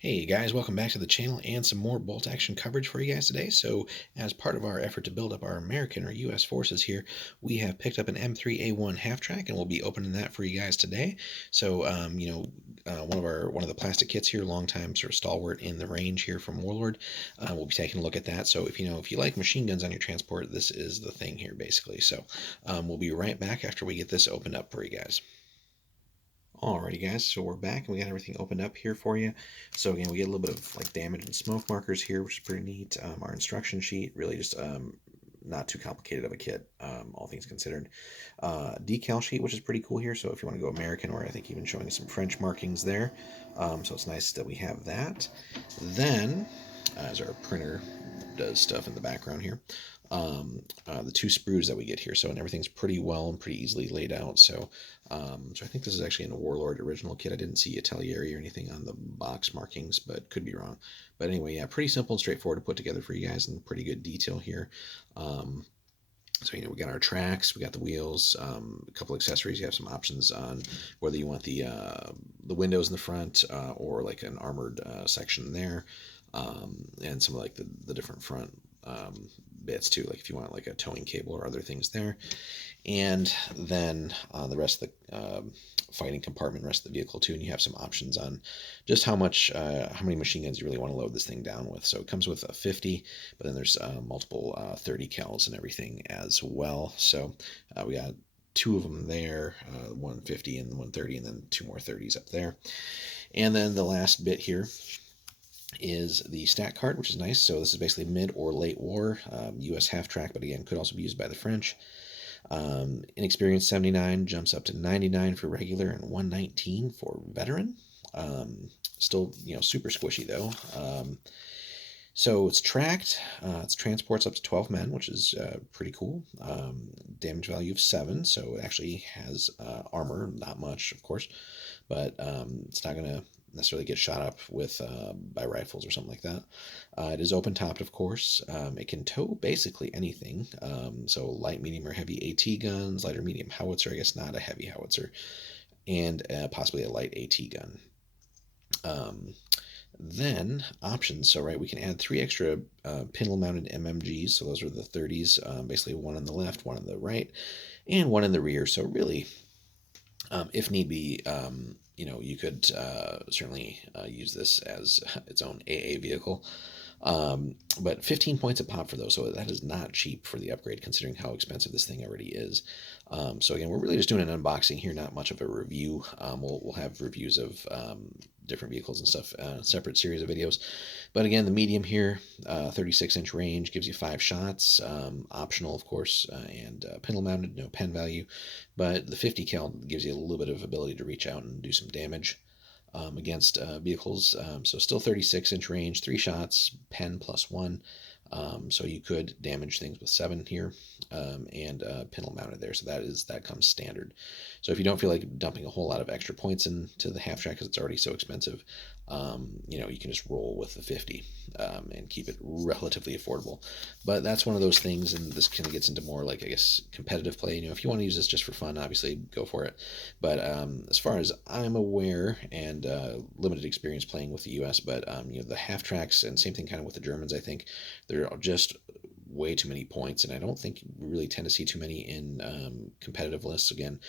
Hey guys, welcome back to the channel and some more bolt action coverage for you guys today. So, as part of our effort to build up our American or US forces here, we have picked up an M3A1 half track and we'll be opening that for you guys today. So, one of the plastic kits here, long time sort of stalwart in the range here from Warlord. We'll be taking a look at that. So, if you like machine guns on your transport, this is the thing here basically. So, we'll be right back after we get this opened up for you guys. Alrighty guys, so we're back and we got everything opened up here for you. So again, we get a little bit of like damage and smoke markers here, which is pretty neat. Our instruction sheet, really just not too complicated of a kit, all things considered. Decal sheet, which is pretty cool here. So if you want to go American, or I think even showing some French markings there. So it's nice that we have that. Then, as our printer does stuff in the background here, the two sprues that we get here. So, and everything's pretty well and pretty easily laid out. So I think this is actually in a Warlord original kit. I didn't see Atelieri or anything on the box markings, but could be wrong. But anyway, yeah, pretty simple and straightforward to put together for you guys, and pretty good detail here. So we got our tracks, we got the wheels, a couple accessories. You have some options on whether you want the windows in the front or like an armored section there, and some of like the different front bits too. Like if you want like a towing cable or other things there, and then the rest of the fighting compartment, rest of the vehicle too. And you have some options on just how many machine guns you really want to load this thing down with. So it comes with a 50, but then there's multiple 30 cals and everything as well. So we got two of them there, 150 and 130, and then two more 30s up there. And then the last bit here is the stat card, which is nice. So this is basically mid or late war, U.S. half track, but again, could also be used by the French. Inexperienced 79 jumps up to 99 for regular and 119 for veteran. Still, super squishy though. So it's tracked. It transports up to 12 men, which is pretty cool. Damage value of 7, so it actually has armor, not much, of course, but it's not going to necessarily get shot up with by rifles or something like that. It is open topped, of course. It can tow basically anything. So light, medium, or heavy AT guns, light or medium howitzer. I guess not a heavy howitzer, and possibly a light AT gun. Then options. So right, we can add 3 extra pintle-mounted MMGs. So those are the 30s, basically one on the left, one on the right, and one in the rear. So really, if need be, you could certainly use this as its own AA vehicle. But 15 points a pop for those, so that is not cheap for the upgrade considering how expensive this thing already is. So again, we're really just doing an unboxing here, not much of a review. We'll have reviews of different vehicles and stuff, separate series of videos. But again, the medium here, 36-inch range, gives you 5 shots, optional of course, and pintle mounted, no pen value. But the 50 cal gives you a little bit of ability to reach out and do some damage against vehicles. So still 36-inch range, 3 shots, pen plus 1. So you could damage things with 7 here, and pintle mounted there. So that comes standard. So if you don't feel like dumping a whole lot of extra points into the half track because it's already so expensive, you can just roll with the 50 and keep it relatively affordable. But that's one of those things, and this kind of gets into more like, I guess, competitive play. If you want to use this just for fun, obviously go for it. But as far as I'm aware, and limited experience playing with the U.S., but the half tracks, and same thing kind of with the Germans, I think they're just way too many points, and I don't think we really tend to see too many in competitive lists. Again,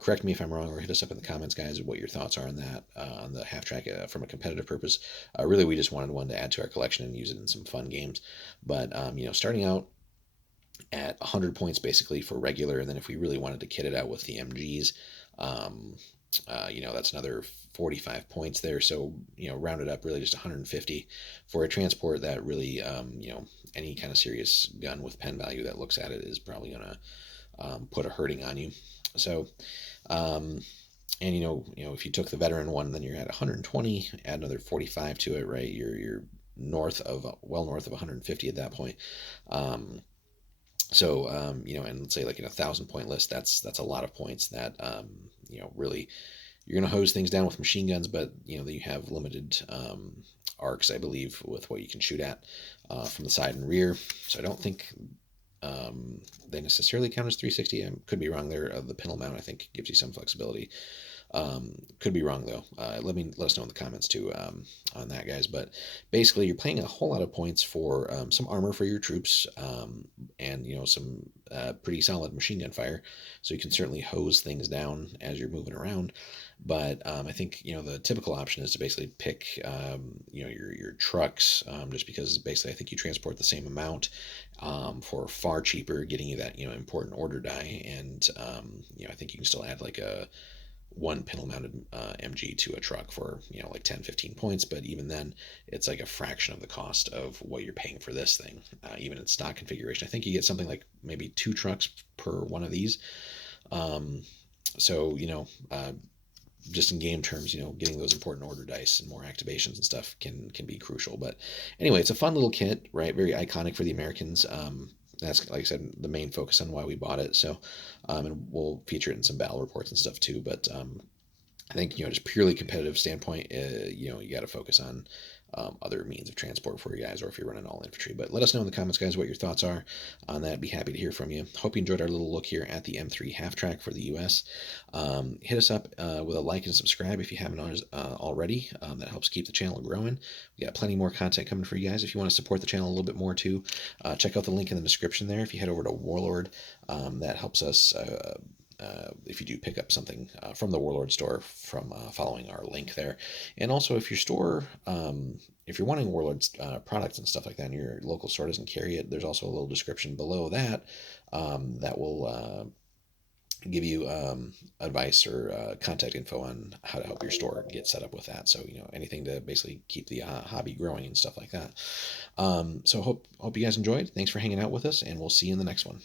correct me if I'm wrong, or hit us up in the comments, guys, what your thoughts are on that, on the half track from a competitive purpose. Really, we just wanted one to add to our collection and use it in some fun games. But starting out at 100 points basically for regular, and then if we really wanted to kit it out with the MGs, that's another 45 points there. So, rounded up really just 150 for a transport that really, any kind of serious gun with pen value that looks at it is probably going to put a hurting on you. So, and if you took the veteran one, then you're at 120, add another 45 to it, right? You're well north of 150 at that point. And let's say like in a 1,000-point list, that's a lot of points that, really you're going to hose things down with machine guns, but you have limited arcs, I believe, with what you can shoot at from the side and rear. So I don't think they necessarily count as 360. I could be wrong there. The pintle mount, I think, gives you some flexibility. Could be wrong though. Let us know in the comments too on that, guys. But basically, you're paying a whole lot of points for some armor for your troops, and some pretty solid machine gun fire, so you can certainly hose things down as you're moving around. But I think the typical option is to basically pick your trucks, just because basically I think you transport the same amount for far cheaper, getting you that important order die, and I think you can still add like a one pintle mounted MG to a truck for like 10, 15 points. But even then, it's like a fraction of the cost of what you're paying for this thing, even in stock configuration. I think you get something like maybe two trucks per one of these. um, so just in game terms, getting those important order dice and more activations and stuff can be crucial. But anyway, it's a fun little kit, right? Very iconic for the Americans. That's, like I said, the main focus on why we bought it. So, and we'll feature it in some battle reports and stuff too. But I think just purely competitive standpoint, you got to focus on other means of transport for you guys, or if you're running all infantry. But let us know in the comments, guys, what your thoughts are on that. Be happy to hear from you. Hope you enjoyed our little look here at the M3 half track for the US. Hit us up with a like and subscribe if you haven't already. That helps keep the channel growing. We got plenty more content coming for you guys. If you want to support the channel a little bit more too, check out the link in the description there. If you head over to Warlord, that helps us. If you do pick up something from the Warlord store from following our link there. And also, if you're wanting Warlord's products and stuff like that, and your local store doesn't carry it, there's also a little description below that that will give you advice or contact info on how to help your store get set up with that. So anything to basically keep the hobby growing and stuff like that. So hope you guys enjoyed. Thanks for hanging out with us, and we'll see you in the next one.